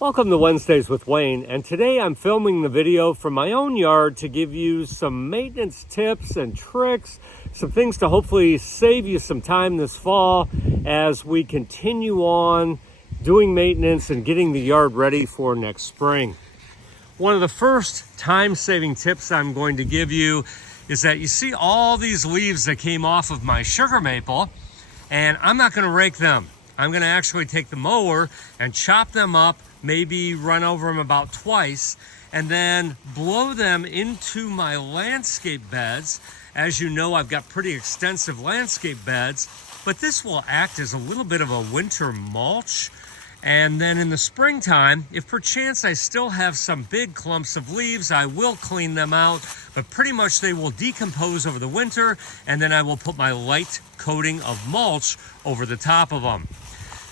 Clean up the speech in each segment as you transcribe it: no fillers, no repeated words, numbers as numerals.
Welcome to Wednesdays with Wayne, and today I'm filming the video from my own yard to give you some maintenance tips and tricks, some things to hopefully save you some time this fall as we continue on doing maintenance and getting the yard ready for next spring. One of the first time-saving tips I'm going to give you is that you see all these leaves that came off of my sugar maple, and I'm not going to rake them. I'm going to actually take the mower and chop them up, maybe run over them about twice, and then blow them into my landscape beds. As you know, I've got pretty extensive landscape beds, but this will act as a little bit of a winter mulch. And then in the springtime, if perchance I still have some big clumps of leaves, I will clean them out, but pretty much they will decompose over the winter, and then I will put my light coating of mulch over the top of them.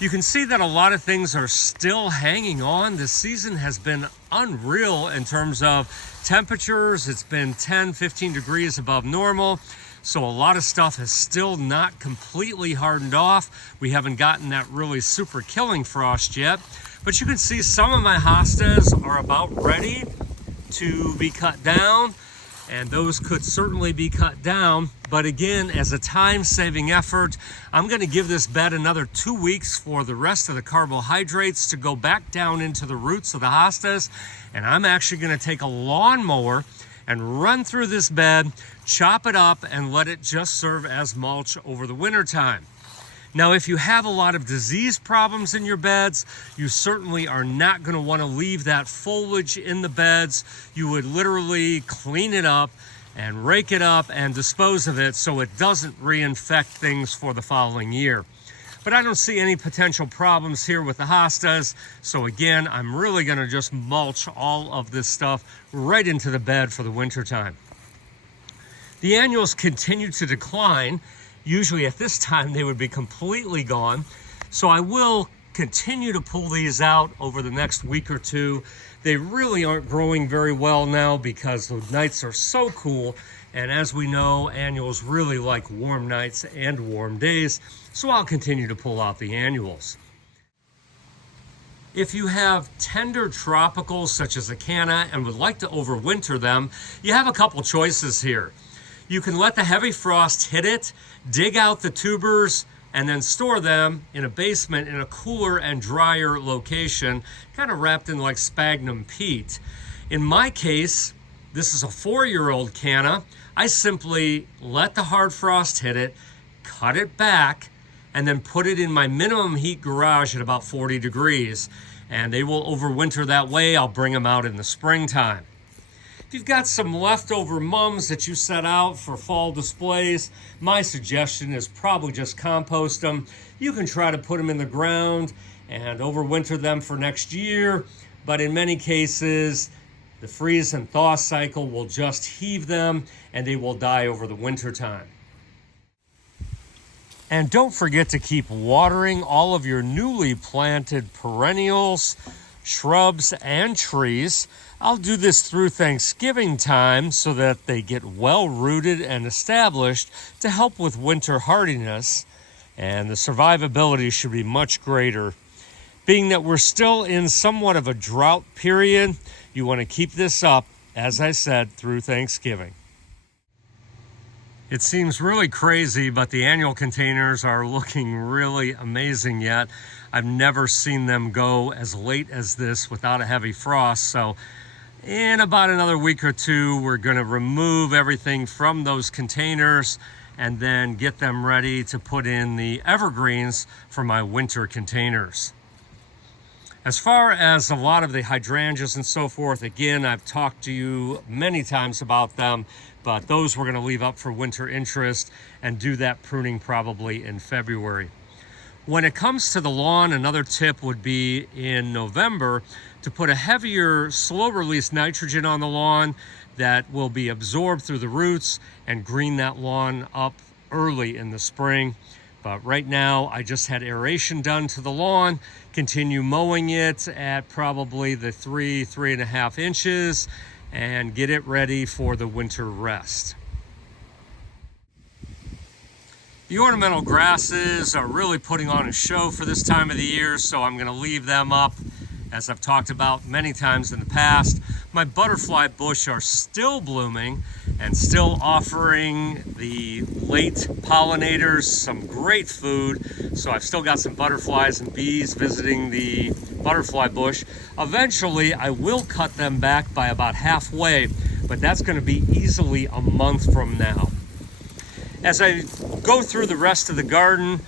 You can see that a lot of things are still hanging on. This season has been unreal in terms of temperatures. It's been 10, 15 degrees above normal. So a lot of stuff has still not completely hardened off. We haven't gotten that really super killing frost yet. But you can see some of my hostas are about ready to be cut down. And those could certainly be cut down. But again, as a time-saving effort, I'm going to give this bed another 2 weeks for the rest of the carbohydrates to go back down into the roots of the hostas. And I'm actually going to take a lawnmower and run through this bed, chop it up, and let it just serve as mulch over the winter time. Now, if you have a lot of disease problems in your beds, you certainly are not going to want to leave that foliage in the beds. You would literally clean it up and rake it up and dispose of it so it doesn't reinfect things for the following year. But I don't see any potential problems here with the hostas. So again, I'm really going to just mulch all of this stuff right into the bed for the winter time. The annuals continue to decline. Usually at this time they would be completely gone. So I will continue to pull these out over the next week or two. They really aren't growing very well now because the nights are so cool. And as we know, annuals really like warm nights and warm days. So I'll continue to pull out the annuals. If you have tender tropicals such as a canna and would like to overwinter them, you have a couple choices here. You can let the heavy frost hit it, dig out the tubers, and then store them in a basement in a cooler and drier location, kind of wrapped in like sphagnum peat. In my case, this is a 4-year-old canna. I simply let the hard frost hit it, cut it back, and then put it in my minimum heat garage at about 40 degrees. And they will overwinter that way. I'll bring them out in the springtime. If you've got some leftover mums that you set out for fall displays, my suggestion is probably just compost them. You can try to put them in the ground and overwinter them for next year, but in many cases, the freeze and thaw cycle will just heave them and they will die over the winter time. And don't forget to keep watering all of your newly planted perennials, shrubs, and trees. I'll do this through Thanksgiving time so that they get well rooted and established to help with winter hardiness, and the survivability should be much greater. Being that we're still in somewhat of a drought period, you want to keep this up, as I said, through Thanksgiving. It seems really crazy, but the annual containers are looking really amazing yet. I've never seen them go as late as this without a heavy frost. So in about another week or two, we're going to remove everything from those containers and then get them ready to put in the evergreens for my winter containers. As far as a lot of the hydrangeas and so forth, again, I've talked to you many times about them, but those we're going to leave up for winter interest and do that pruning probably in February. When it comes to the lawn, another tip would be in November to put a heavier, slow-release nitrogen on the lawn that will be absorbed through the roots and green that lawn up early in the spring. But right now, I just had aeration done to the lawn, continue mowing it at probably the 3.5 inches, and get it ready for the winter rest. The ornamental grasses are really putting on a show for this time of the year, so I'm going to leave them up As I've talked about many times in the past, my butterfly bush are still blooming and still offering the late pollinators some great food. So I've still got some butterflies and bees visiting the butterfly bush. Eventually, I will cut them back by about halfway, but that's going to be easily a month from now. As I go through the rest of the garden,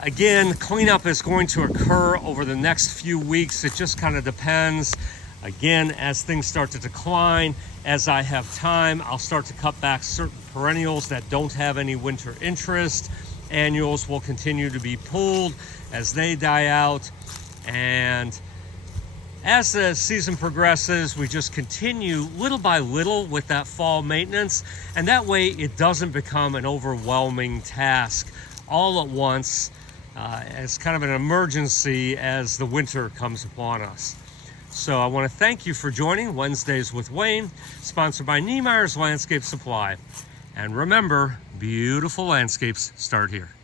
again, cleanup is going to occur over the next few weeks. It just kind of depends. Again, as things start to decline, as I have time, I'll start to cut back certain perennials that don't have any winter interest. Annuals will continue to be pulled as they die out. And as the season progresses, we just continue little by little with that fall maintenance. And that way it doesn't become an overwhelming task all at once. As kind of an emergency as the winter comes upon us. So I want to thank you for joining Wednesdays with Wayne, sponsored by Niemeyer's Landscape Supply. And remember, beautiful landscapes start here.